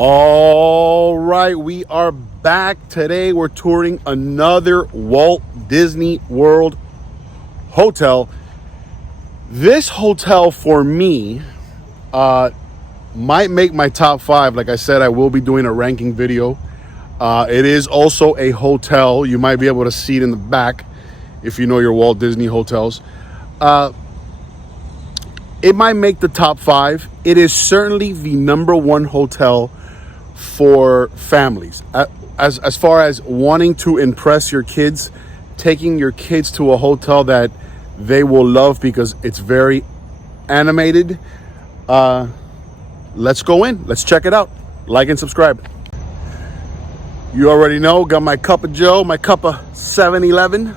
All right, we are back. Today we're touring another Walt Disney World hotel. This hotel for me might make my top 5. Like I said, I will be doing a ranking video. It is also a hotel. You might be able to see it in the back if you know your Walt Disney hotels. It might make the top 5. It is certainly the #1 hotel for families. As far as wanting to impress your kids, taking your kids to a hotel that they will love because it's very animated. Let's go in. Let's check it out. Like and subscribe. You already know, got my cup of Joe, my cup of 7-Eleven.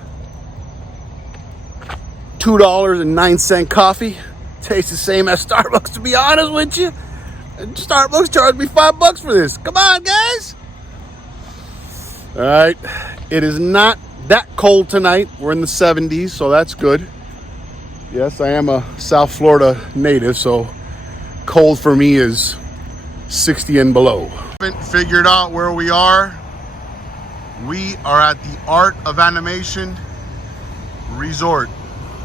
$2.09 coffee. Tastes the same as Starbucks, to be honest with you. Starbucks charged me $5 for this. Come on, guys. All right. It is not that cold tonight. We're in the 70s, so that's good. Yes, I am a South Florida native, so cold for me is 60 and below. Haven't figured out where we are. We are at the Art of Animation Resort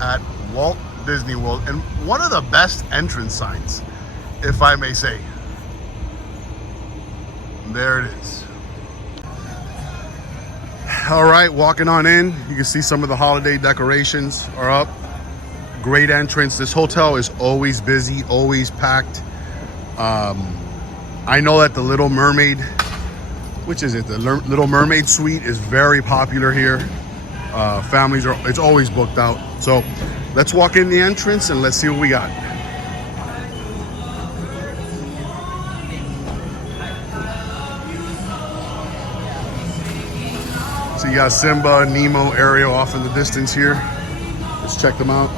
at Walt Disney World, and one of the best entrance signs, if I may say. There it is. All right, walking on in, you can see some of the holiday decorations are up. Great entrance. This hotel is always busy, always packed. I know that the Little Mermaid, which is it? The Little Mermaid suite is very popular here. Families are, it's always booked out. So let's walk in the entrance and let's see what we got. So you got Simba, Nemo, Ariel off in the distance here. Let's check them out.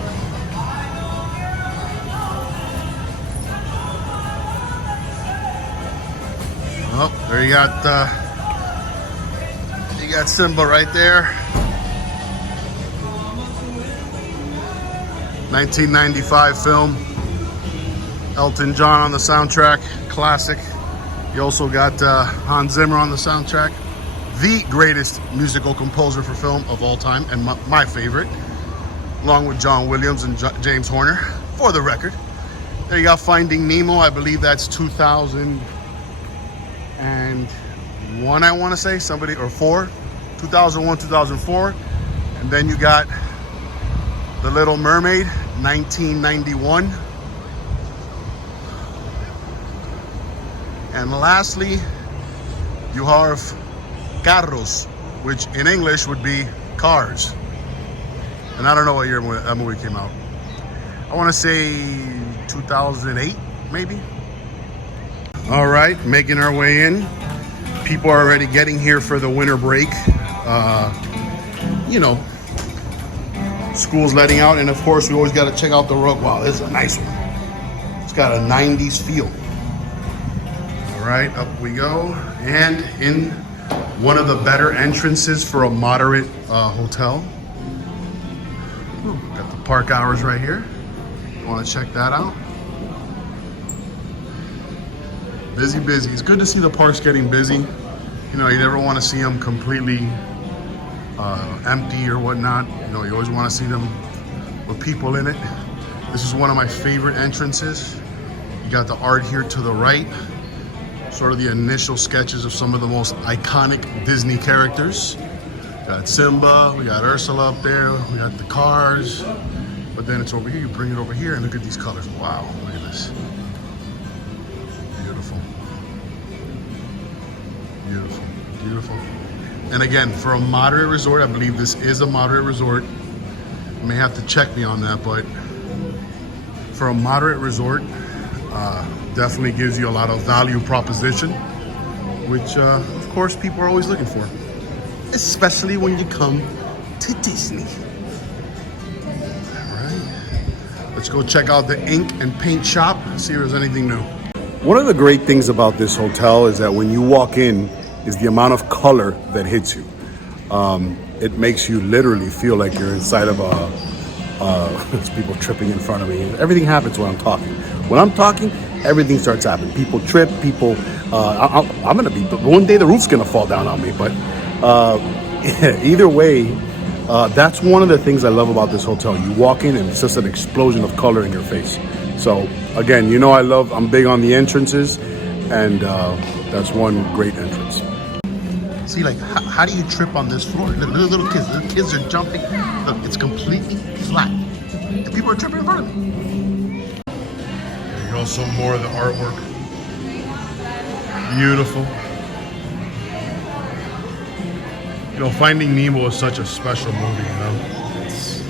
Oh, there you got Simba right there. 1995 film. Elton John on the soundtrack, classic. You also got Hans Zimmer on the soundtrack. The greatest musical composer for film of all time, and my favorite, along with John Williams and James Horner, for the record. There you got Finding Nemo. I believe that's 2001, I want to say, or 2001, 2004. And then you got The Little Mermaid, 1991. And lastly, you have Carros, which in English would be Cars. And I don't know what year that movie came out. I want to say 2008, maybe. All right, making our way in. People are already getting here for the winter break. You know, school's letting out, and of course we always got to check out the rug. Wow, this is a nice one. It's got a 90s feel. All right, up we go. And in one of the better entrances for a moderate hotel. Ooh, got the park hours right here. Want to check that out? Busy, busy. It's good to see the parks getting busy. You know, you never want to see them completely empty or whatnot. You know, you always want to see them with people in it. This is one of my favorite entrances. You got the art here to the right. Sort of the initial sketches of some of the most iconic Disney characters. Got Simba, we got Ursula up there, we got the Cars. But then it's over here, you bring it over here and look at these colors. Wow, look at this. Beautiful. Beautiful, beautiful. And again, for a moderate resort, I believe this is a moderate resort. You may have to check me on that, but for a moderate resort, definitely gives you a lot of value proposition, which of course people are always looking for, especially when you come to Disney. All right, let's go check out the ink and paint shop, see if there's anything new. One of the great things about this hotel is that when you walk in is the amount of color that hits you. It makes you literally feel like you're inside of there's people tripping in front of me. Everything happens when I'm talking. When I'm talking, everything starts happening. People trip, people I'm gonna be, one day the roof's gonna fall down on me. But either way, that's one of the things I love about this hotel. You walk in and it's just an explosion of color in your face. So again, you know, I'm big on the entrances, and that's one great entrance. See, like, how do you trip on this floor? Little kids are jumping. Look, it's completely flat, and people are tripping in front of me. There you go, some more of the artwork. Beautiful. You know, Finding Nemo is such a special movie. You know, it's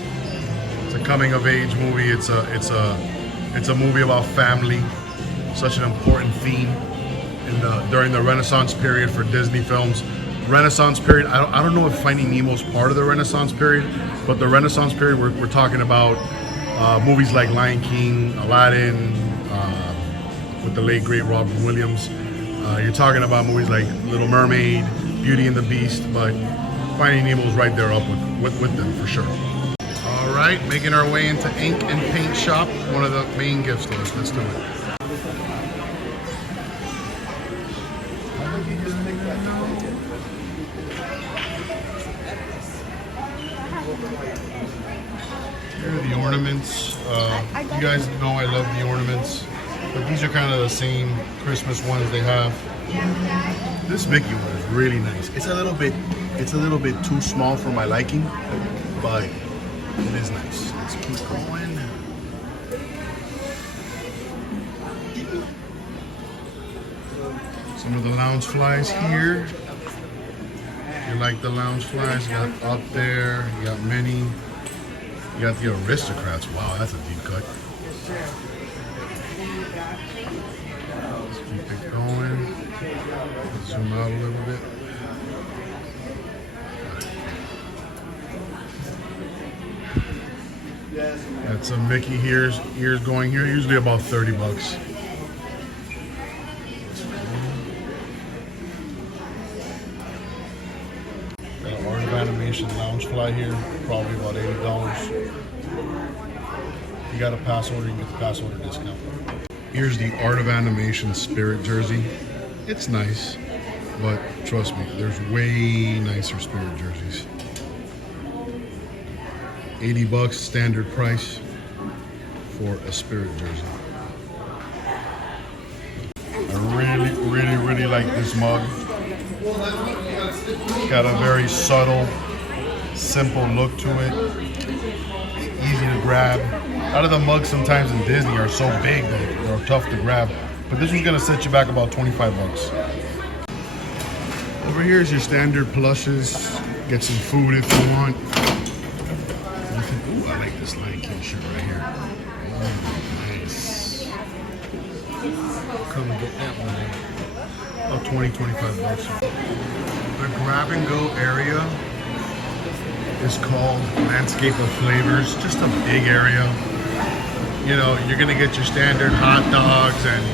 a coming of age movie. It's a movie about family. Such an important theme during the Renaissance period for Disney films. Renaissance period. I don't know if Finding Nemo is part of the Renaissance period, but the Renaissance period we're talking about movies like Lion King, Aladdin, with the late great Robin Williams. You're talking about movies like Little Mermaid, Beauty and the Beast, but Finding Nemo is right there up with them for sure. All right, making our way into Ink and Paint Shop, one of the main gift stores. Let's do it. Here are the ornaments. You guys know I love the ornaments, but these are kind of the same Christmas ones they have. This Mickey one is really nice. It's a little bit too small for my liking, but it is nice. Let's keep going. Some of the lounge flies here. You like the lounge flies? You got Up There, you got Mini, you got the Aristocrats. Wow, that's a deep cut. Let's keep it going. Zoom out a little bit. That's a Mickey ears going here, usually about 30 bucks. Got an Art of Animation lounge fly here, probably about $80. You got a pass order, you get the pass order discount. Here's the Art of Animation Spirit jersey. It's nice, but trust me, there's way nicer Spirit jerseys. 80 bucks standard price for a Spirit jersey. I really like this mug. It's got a very subtle, simple look to it. It's easy to grab. A lot of the mugs sometimes in Disney are so big that they're tough to grab, but this one's gonna set you back about 25 bucks. Over here is your standard plushes. Get some food if you want. Ooh, I like this Lion King shirt right here. Oh, nice. Come and get that one. About 20, 25 bucks. The grab and go area is called Landscape of Flavors. Just a big area. You know, you're gonna get your standard hot dogs and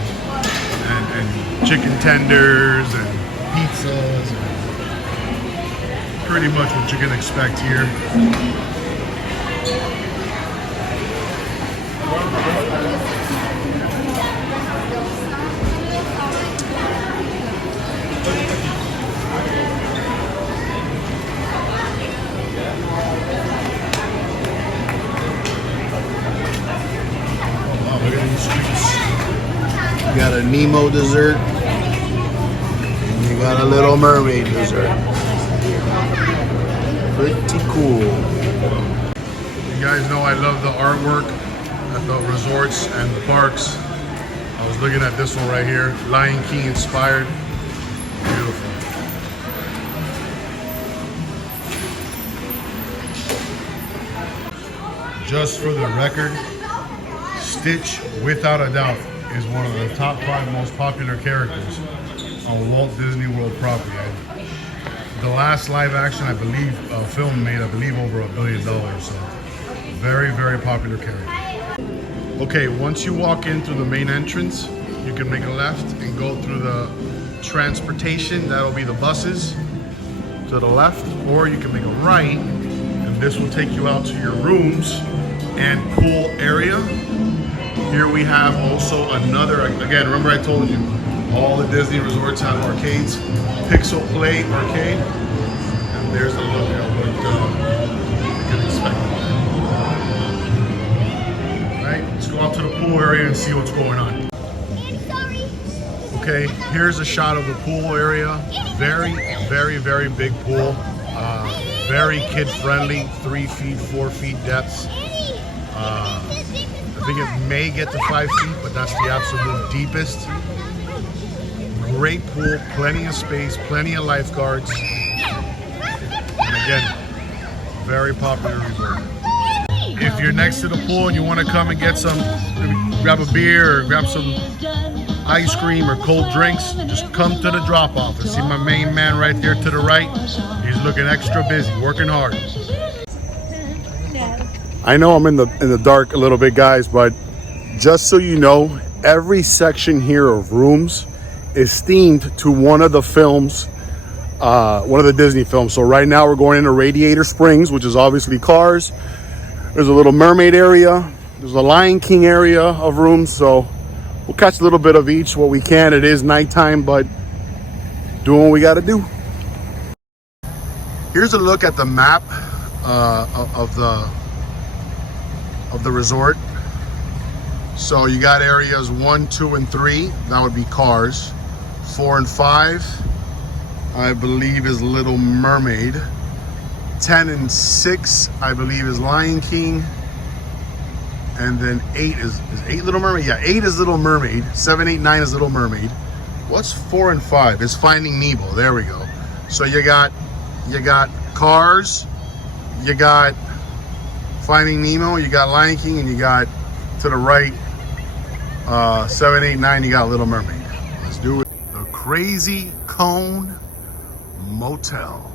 chicken tenders and pizzas. And pretty much what you're gonna expect here. You got a Nemo dessert, and you got a Little Mermaid dessert. Pretty cool. You guys know I love the artwork at the resorts and the parks. I was looking at this one right here, Lion King inspired. Beautiful. Just for the record, Stitch, without a doubt, is one of the top 5 most popular characters on Walt Disney World property. The last live action, I believe, film made, I believe, over $1 billion. So, very, very popular character. Okay, once you walk in through the main entrance, you can make a left and go through the transportation. That'll be the buses to the left, or you can make a right, and this will take you out to your rooms and pool area. Here we have also another, again, remember I told you, All the Disney resorts have arcades. Pixel Play Arcade. And there's a look at what you can expect. Alright, let's go out to the pool area and see what's going on. Okay, here's a shot of the pool area. Very, very, very big pool. Very kid-friendly, 3 feet, 4 feet depths. I think it may get to 5 feet, but that's the absolute deepest. Great pool, plenty of space, plenty of lifeguards. And again, very popular resort. If you're next to the pool and you want to come and get some, grab a beer or grab some ice cream or cold drinks, just come to the drop-off. And see my main man right there to the right? He's looking extra busy, working hard. I know I'm in the dark a little bit, guys, but just so you know, every section here of rooms is themed to one of the films, one of the Disney films. So right now we're going into Radiator Springs, which is obviously Cars. There's a Little Mermaid area. There's a Lion King area of rooms. So we'll catch a little bit of each, what we can. It is nighttime, but doing what we got to do. Here's a look at the map of the resort. So you got areas 1, 2, and 3. That would be Cars. 4 and 5, I believe, is Little Mermaid. 10 and 6, I believe, is Lion King. And then 8 is 8 Little Mermaid? Yeah, 8 is Little Mermaid. 7, 8, 9 is Little Mermaid. What's 4 and 5? It's Finding Nemo. There we go. So you got Cars, you got Finding Nemo, you got Lion King, and you got to the right 7, 8, 9, you got Little Mermaid. Let's do it. The Crazy Cone Motel.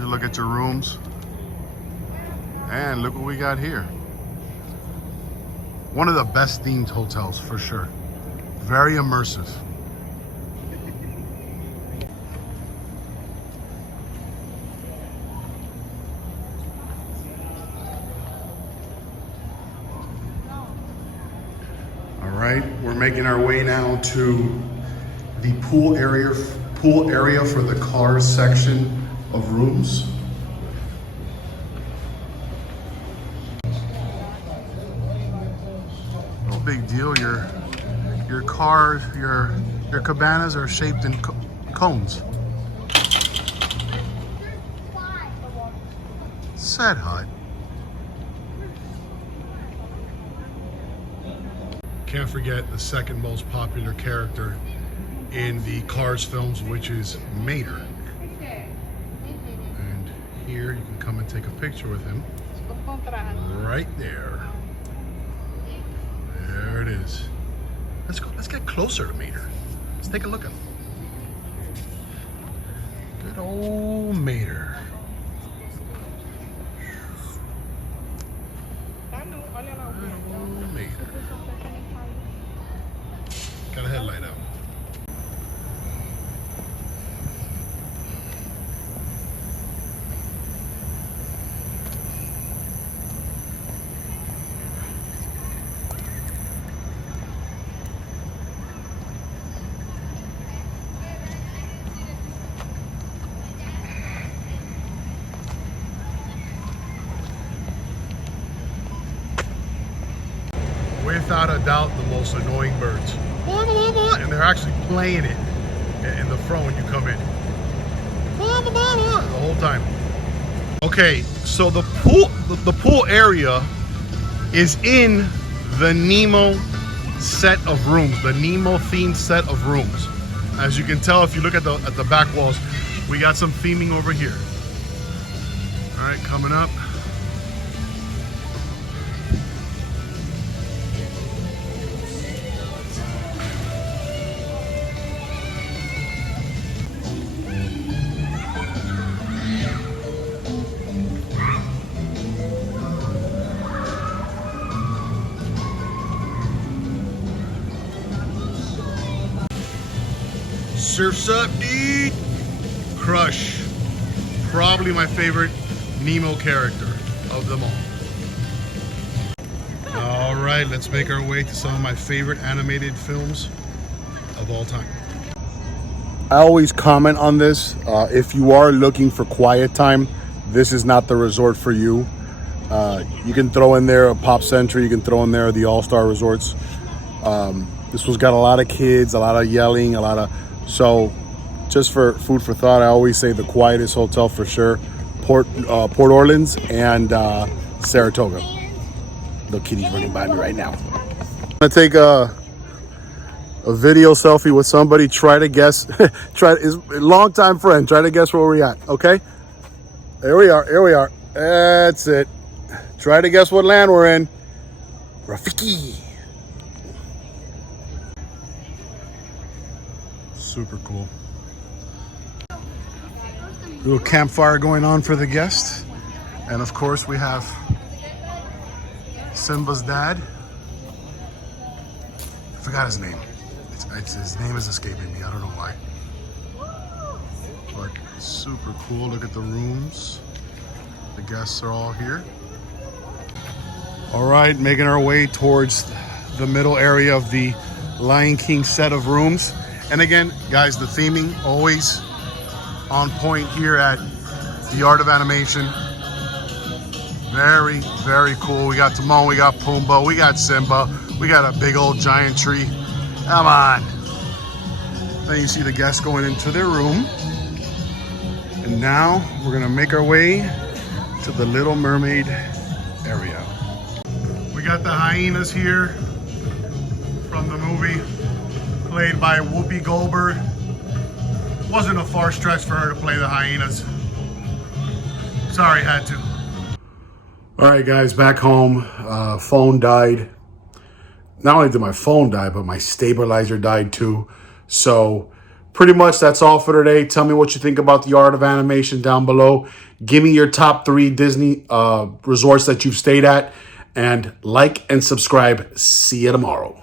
Look at your rooms, and look what we got here. One of the best themed hotels for sure. Very immersive. All right, we're making our way now to the pool area for the Cars section of rooms. No big deal. Your cars, your cabanas are shaped in cones. Sad hut. Can't forget the second most popular character in the Cars films, which is Mater. Here you can come and take a picture with him. Right there. There it is. Let's get closer to Mater. Let's take a look at him. Good old Mater. Good old Mater. Got a headlight out. Without a doubt, the most annoying birds. And they're actually playing it in the front when you come in. The whole time. Okay, so the pool area is in the Nemo set of rooms, the Nemo themed set of rooms. As you can tell, if you look at the back walls, we got some theming over here. All right, coming up. Surf's up, dude. Crush. Probably my favorite Nemo character of them all. All right, let's make our way to some of my favorite animated films of all time. I always comment on this. If you are looking for quiet time, this is not the resort for you. You can throw in there a Pop Century, you can throw in there the All-Star Resorts. This one's got a lot of kids, a lot of yelling, so just for food for thought, I always say the quietest hotel for sure, Port Orleans and Saratoga. The kitty's running by me right now. I'm gonna take a video selfie with somebody. Try to guess. Is a longtime friend. Try to guess where we're at. Okay. Here we are. Here we are. That's it. Try to guess what land we're in. Rafiki. Super cool. Little campfire going on for the guests, and of course we have Simba's dad. I forgot his name. His name is escaping me. I don't know why. But super cool. Look at the rooms. The guests are all here. All right, making our way towards the middle area of the Lion King set of rooms. And again, guys, the theming always on point here at the Art of Animation. Very, very cool. We got Timon, we got Pumbaa, we got Simba, we got a big old giant tree. Come on. Then you see the guests going into their room. And now we're gonna make our way to the Little Mermaid area. We got the hyenas here from the movie, played by Whoopi Goldberg. Wasn't a far stretch for her to play the hyenas. Sorry, had to. All right, guys, back home. Phone died. Not only did my phone die, but my stabilizer died too. So pretty much that's all for today. Tell me what you think about the Art of Animation down below. Give me your top 3 Disney resorts that you've stayed at. And like and subscribe. See you tomorrow.